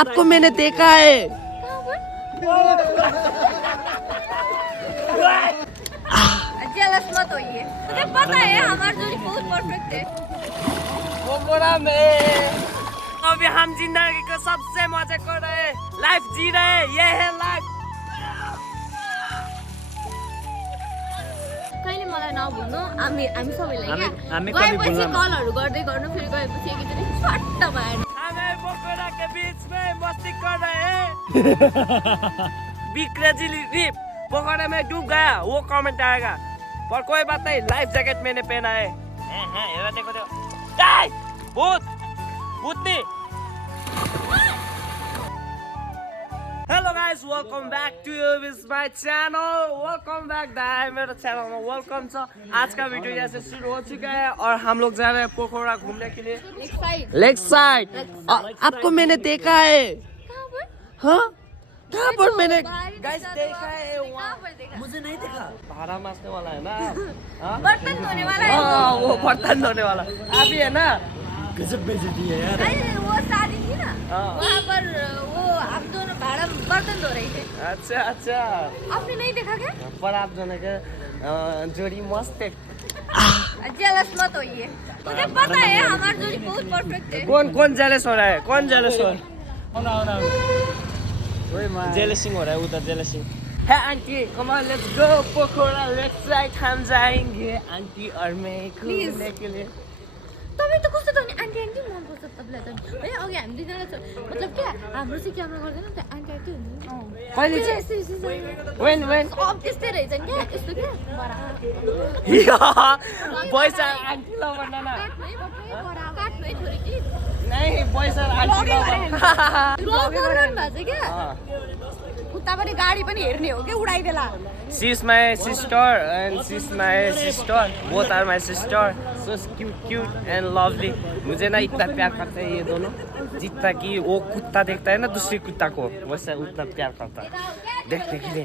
आपको मैंने देखा है। जेलस मत होइए, मुझे पता है हमारा जोड़ी बहुत परफेक्ट है। पकोड़ा में अभी हम जिंदगी को सबसे मजे कर रहे हैं, लाइफ जी रहे हैं, ये है लाइफ। कहिले मलाई नभुल्नु, हामी सबैलाई क्या गएपछि कलहरु गर्दै गर्नु, फेरि गएपछि एकैचोटि छट्ट भएन। हमें पकोड़ा के बीच में मस्ती कर रहे हैं। बिक्रेजी रिप पकोड़े में डूब गया, वो कमेंट आएगा, पर कोई बात नहीं, लाइफ जैकेट मैंने पहना है। ये देखो देखो, भूत भूतनी। Hello guys, welcome back to my channel, welcome back दाई मेरो चैनल में वेलकम छ। आज का वीडियो यहाँ से शुरू हो चुका है और हम लोग जा रहे हैं पोखरा घूमने के लिए, लेग साइड। आपको मैंने देखा है। हाँ, कहाँ पर मैंने गाइस देखा है? मुझे नहीं देखा। भाड़ा मारने वाला है ना, बर्तन धोने वाला है। हाँ, वो बर्तन धोने वाला अभी है ना। गजब बेइज्जती है यार। वो शादी थी ना, वहाँ पर वो आप दोनों भाड़ा बर्तन धो रहे थे। अच्छा अच्छा, आपने नहीं देखा क्या? पर आप दोनों के जोड़ी मस्त है। जेलस मत होइए, मुझे पता है हमारा जोड़ी बहुत परफेक्ट है। कौन कौन जेलस हो रहा है? कौन जेलस हो रहा है? जेलसिंग हो रहा है उधर, जेलसिंग है। Aunty come on let's go Pokhara, let's write, हम जाएंगे आंटी और मैं घूमने के लिए। तपाईँ त कस्तो त नि आन्टी आन्टी मन पर्छ तपाईलाई त। है अघि हामी दुईजना छ, मतलब क्या हाम्रो चाहिँ क्यामेरा गर्दैन त, आन्टी आन्टी हुन्छ। कहिले चाहिँ? when अब त्यस्तै रहेछन् क्या, यस्तो क्या पैसा आंटी ल भन्न न। काट्नु है छोरी कि नहीं पैसा आंटी ल ब्लग गर्नु भएको छ क्या। उतापट्टि गाडी पनि हेर्ने हो कि उडाइ बेला। She is my sister and she is my sister. Both are my sister. So cute and lovely. मुझे ना इतना प्यार करते हैं ये दोनों, जितना कि वो कुत्ता देखता है ना दूसरे कुत्ता को, वैसे उतना प्यार करता है देखने के लिए।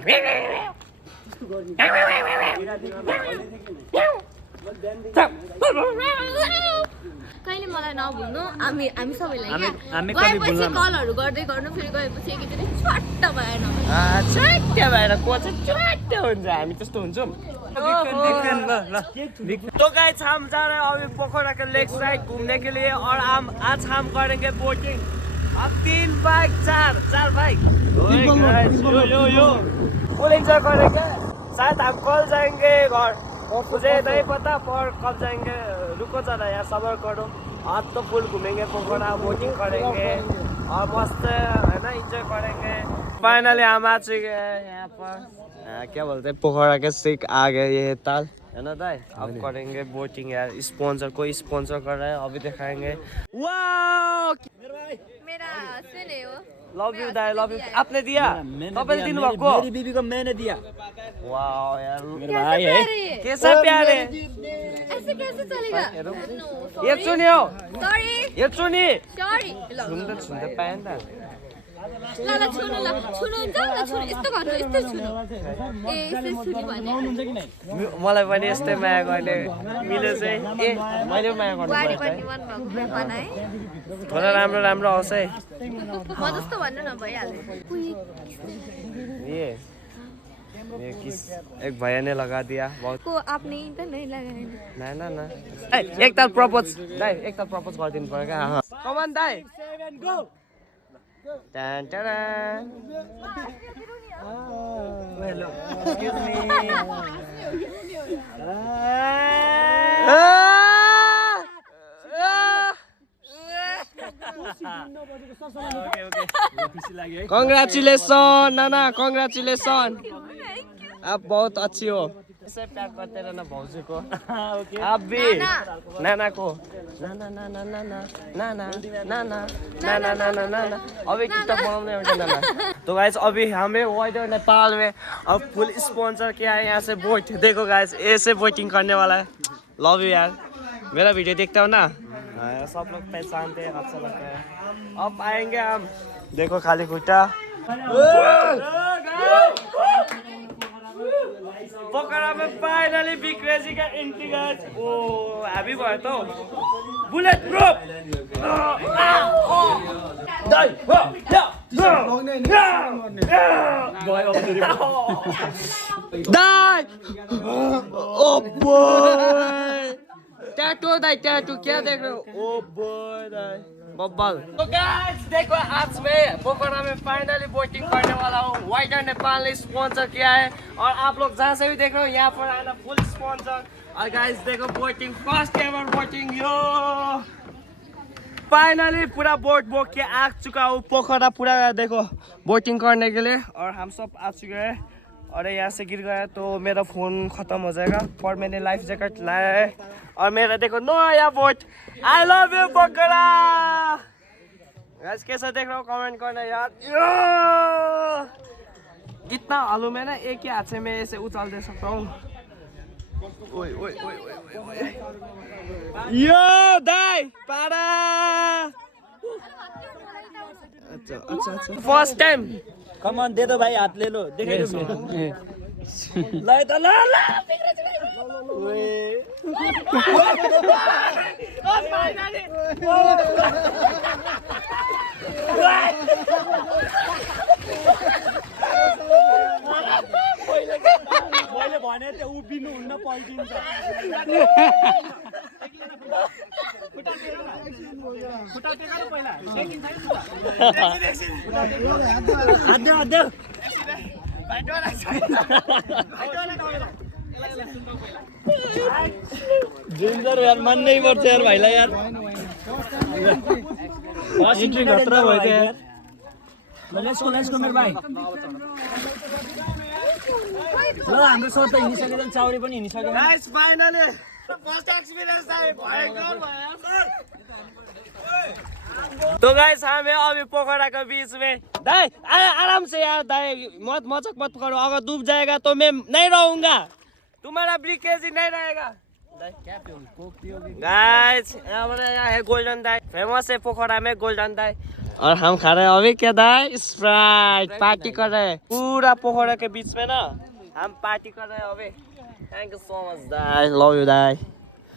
कहिले मलाई नभुल्नु, हामी सबैलाई क्या गएपछि कलहरु गर्दै गर्नु, फेरि गएपछि एकैचोटि छट्ट भएन। छट्ट भएर को चाहिँ छट्ट हुन्छ, हामी त्यस्तो हुन्छौँ। तो गाइस हम जा रहे हैं अभी पोखरा के लेक साइड घूमने के लिए और आज हम करेंगे बोटिंग। अब 3 बाइक 4 बाइक यो फुल एंजॉय करेंगे। शायद हम कल जाएंगे घर, मुझे नहीं पता पर कब जाएंगे, रुको जरा यार सबर करो। आज तो फुल घूमेंगे पोखरा, बोटिंग करेंगे और मस्त है ना एंजॉय करेंगे। फाइनली हम आ चुके हैं यहाँ पर, क्या बोलते हैं, पोखरा के सिक आ गए ये ताल है ना दाई। अब करेंगे बोटिंग यार, स्पॉन्सर कोई स्पॉन्सर कर रहा है, अभी दिखाएंगे। वाह मेरा हस्बैंड है वो। Love you Dai, love you. आपने दिया? तपाईँले दिनु भएको? मेरी बीबी को मैंने दिया। वाह यार मेरा भाई है। कैसा प्यार है? ऐसे कैसे चलेगा? ये सुनियो, सॉरी ये सुनी सॉरी। सुन्दै पाएँ नि त। ल छुनु, ल छुनु हुन्छ, ल छुनु, यस्तो गर्नु, यस्तो छुनु। ए यस्तो छुनु भने मलाई पनि यस्तै माया गर्ने मिले चाहिँ। ए मैले माया गर्नु बुहारी पर्छ पनि मन भएको भन है। थोड़ा राम्रो राम्रो आउँछ है। म जस्तो भन्नु न भइहाल्यो। ये किस एक भैया ने लगा दिया बहुत को आपने तो नहीं लगाया ना ना ना। एक ताल प्रपोज दाइ, एक ताल प्रपोज गरिदिनु पर्यो क्या। कम अन दाइ। टन टन हेलो एक्सक्यूज मी। कांग्रेचुलेशन नाना, कांग्रेचुलेशन, आप बहुत अच्छी हो। ऐसे प्यार करते रहना भाउजू को। आप भी नाना को नाना नाना नाना नाना नाना नाना नाना नाना। अभी टिकटॉक बनाने हैं नाना। तो गाइस अभी हमें वाइडर नेपाल में अब फुल स्पॉन्सर किया है यहाँ से बोट। देखो गाइस ऐसे बोटिंग करने वाला है। लव यू यार, मेरा वीडियो देखते हो ना, सब लोग पहचानते हैं, अच्छा लगता है। अब आएंगे हम, देखो खाली खुट्टा। पोखरा में फाइनली बिक्रेजी का एंट्री गाइस। ओ हैप्पी भयो त बुलेट प्रूफ। दाइ दाइ ओ बोय टैटू दाइ टैटू क्या देख रहे हो ओ बोय दाइ बब्बल तो गाइस देखो आज मैं पोखरा में फाइनली बोटिंग करने वाला हूँ वाइडर नेपाल ने स्पॉन्सर किया है और आप लोग जहाँ से भी देख रहे हो यहाँ पर आना फुल स्पॉन्सर और गाइस देखो बोटिंग फर्स्ट एवर बोटिंग यो फाइनली पूरा बोट बोट के आ चुका हूँ पोखरा पूरा देखो बोटिंग करने के लिए और हम सब आ चुके हैं और यहाँ से गिर गया तो मेरा फोन खत्म हो जाएगा पर मैंने लाइफ जैकेट लाया है और मेरा देखो नया बोट आई लव यू पोखरा कैसा देख रहा हूँ कमेंट करना यार कितना आलू में ना एक ही हाथ से मैं ऐसे उछाल दे सकता हूँ ओए ओए ओए ओए ओए यो दाइ पारा अच्छा अच्छा अच्छा फर्स्ट टाइम कम ऑन दे दो भाई हाथ ले लो देखे ल त ल ओए मैले भने त्यो उभिनु हुन्न पल्टिन्छ जिन्जर यार मान्नै पर्छ यार भाइलाई यार इन्ट्री खतरा भयो त यार लेट्स गो मेरो भाइ ल हाम्रो सोच त हिँडिसकेर चाउरी पनि हिँडिसक्यो गाइस फाइनली फर्स्ट एक्सपीरियंस है भयंकर भयो सर तो गाइस हम हैं अभी पोखरा के बीच में दाई आराम से यार दाई मजाक मत करो अगर डूब जाएगा तो मैं नहीं रहूंगा तुम्हारा ब्रिकेज नहीं रहेगा क्या पियोगे गाइस यहाँ है गोल्डन दाई फेमस है पोखरा में गोल्डन दाई और हम खा रहे हैं अभी क्या दाई स्प्राइट पार्टी कर रहे हैं पूरा पोखरा के बीच में ना हम पार्टी कर रहे हैं अभी थैंक यू सो मच दाई लव यू दाई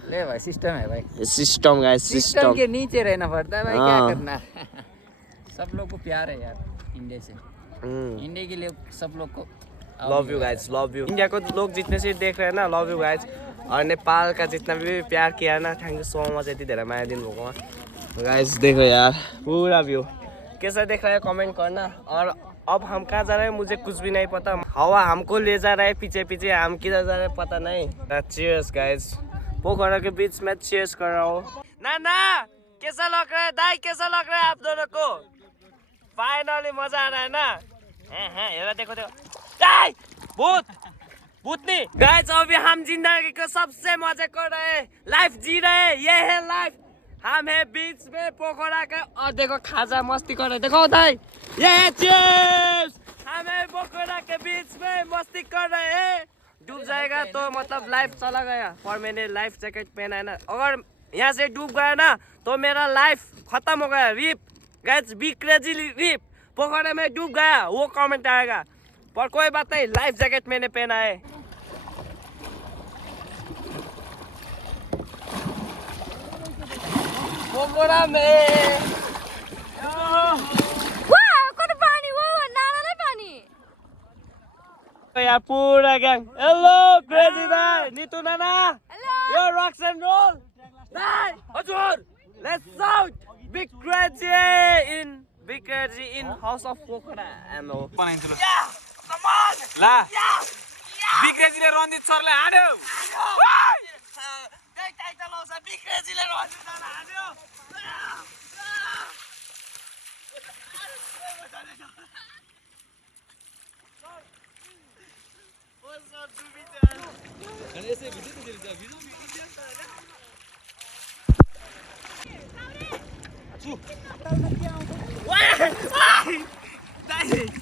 ले भाई सिस्टम है भाई सिस्टम गाइस सिस्टम के नीचे रहना पड़ता है भाई क्या करना सब लोग को प्यार है यार इंडिया से इंडिया के लिए सब लोग को love you guys love you India को लोग जितने से देख रहे हैं ना लव यू गाइस और नेपाल का जितना भी प्यार किया है ना थैंक यू सो मच यति धेरै माया दिन भएको गाइस देखो यार पूरा व्यू कैसा देख रहा है कमेंट करना और अब हम कहाँ जा रहे हैं मुझे कुछ भी नहीं पता हवा हमको ले जा रहा है पीछे पीछे हम किधर जा रहे हैं पता नहीं चीयर्स गाइस पोखरा के बीच में चीयर्स कर रहा हूँ ना कैसा लग रहा है दाई कैसा लग रहा है आप दोनों को फाइनली मजा आ रहा है ना हेरा देखो दाई भूतनी गाइस अभी हम जिंदगी को सबसे मजे कर रहे हैं लाइफ जी रहे हैं ये है लाइफ हम है बीच में पोखरा के और देखो खाजा मस्ती कर रहे देखो दाई ये है चीयर्स हम है पोखरा के बीच में मस्ती कर रहे हैं डूब जाएगा तो मतलब लाइफ चला गया और मैंने लाइफ जैकेट पहना है ना अगर यहाँ से डूब गया ना तो मेरा लाइफ खत्म हो गया RIP guys be crazy RIP पोखरे में डूब गया वो कमेंट आएगा पर कोई बात नहीं लाइफ जैकेट मैंने पहना है पोखरा में यार पूरा गैंग हेलो क्रेजी दाई नीतू नाना यो रॉक्स एंड रोल दाई हजुर let's out big crazy in house of Pokhara एनो बनाइन्छ ल कम अन ला बिग क्रेजीले रन्जित सरलाई हान्यो त्यही टाइटल आउँछ बिग क्रेजीले रन्जित सरलाई हान्यो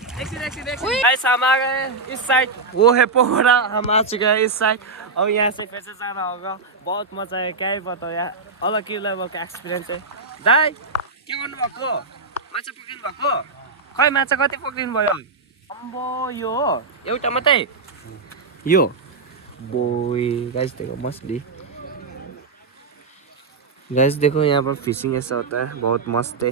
गाइस हम आ गए इस साइड वो है पोखरा हम आ चुके हैं इस साइड अब यहाँ से कैसे जाना होगा बहुत मजा है क्या ही बताओ यार अलग ही लेवल का एक्सपिरियंस है दाई के गर्नु भएको माछा पक्रिनु भएको खै माछा कति पक्रिनु भयो अम्बो यो हो एउटा मात्रै यो बोई गाइस देखो मछली गाइस देखो यहाँ पर फिशिंग ऐसा होता है बहुत मस्त है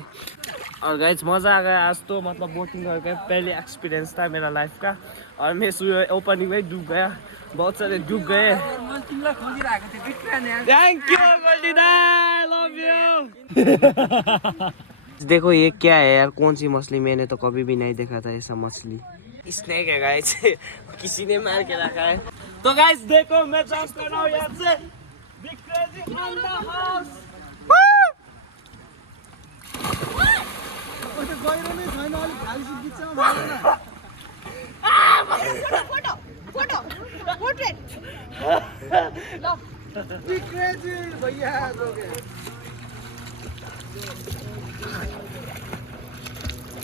और गाइस मजा आ गया आज तो मतलब बोटिंग करके पहले एक्सपीरियंस था मेरा लाइफ का और मैं ओपनिंग में डूब गया बहुत सारे डूब गए थैंक यू गोल्डीदा लव यू देखो ये क्या है यार कौन सी मछली मैंने तो कभी भी नहीं देखा था ऐसा मछली स्नेक है गाइस किसी ने मार के रखा है तो गाइस देखो मैं जंप कर रहा हूँ यहाँ से big crazy on the house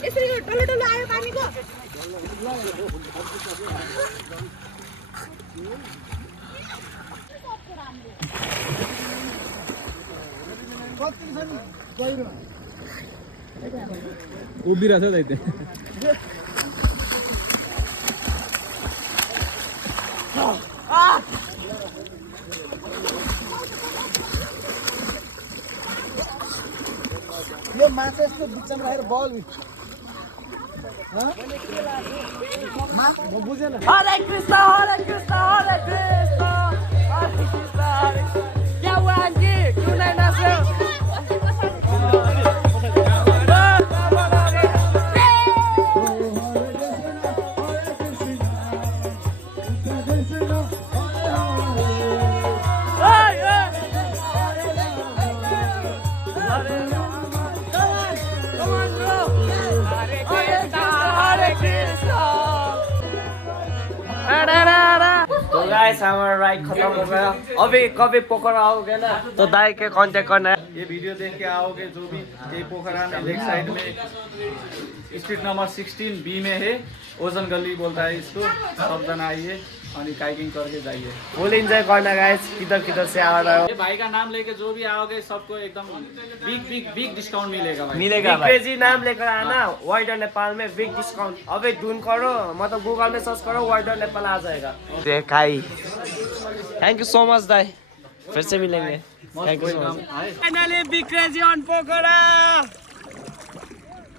यसरी टल्लो टल्लो आयो पानीको उभिरहेछ दाइते यो माछा यस्तो बिचमा राखेर बल म बुझेन हरे कृष्ण हरे कृष्ण हरे कृष्ण हरे कृष्ण हरे क्या हुआ आंटी क्यों नहीं नाचे तो गाइस हमारा राइड खत्म हो गया अभी कभी पोखरा आओगे ना तो दाई के कांटेक्ट करना है ये वीडियो देख के आओगे जो भी ये पोखरा में लेक साइड में स्ट्रीट नंबर 16 बी में है ओजन गली बोलता है इसको सब जना आइए और काइकिंग करके जाइए फुल एंजॉय करना गाइस किधर किधर से आ रहे हो ये भाई का नाम लेके जो भी आओगे सबको एकदम बिग डिस्काउंट मिलेगा भाई मिलेगा क्रेजी नाम लेकर आना वाइडर नेपाल में बिग डिस्काउंट अबे ढूंढ करो मतलब गूगल में सर्च करो वाइडर नेपाल आ जाएगा खाई थैंक यू सो मच दाई फिर से मिलेंगे thank you so much finally big crazy on Pokhara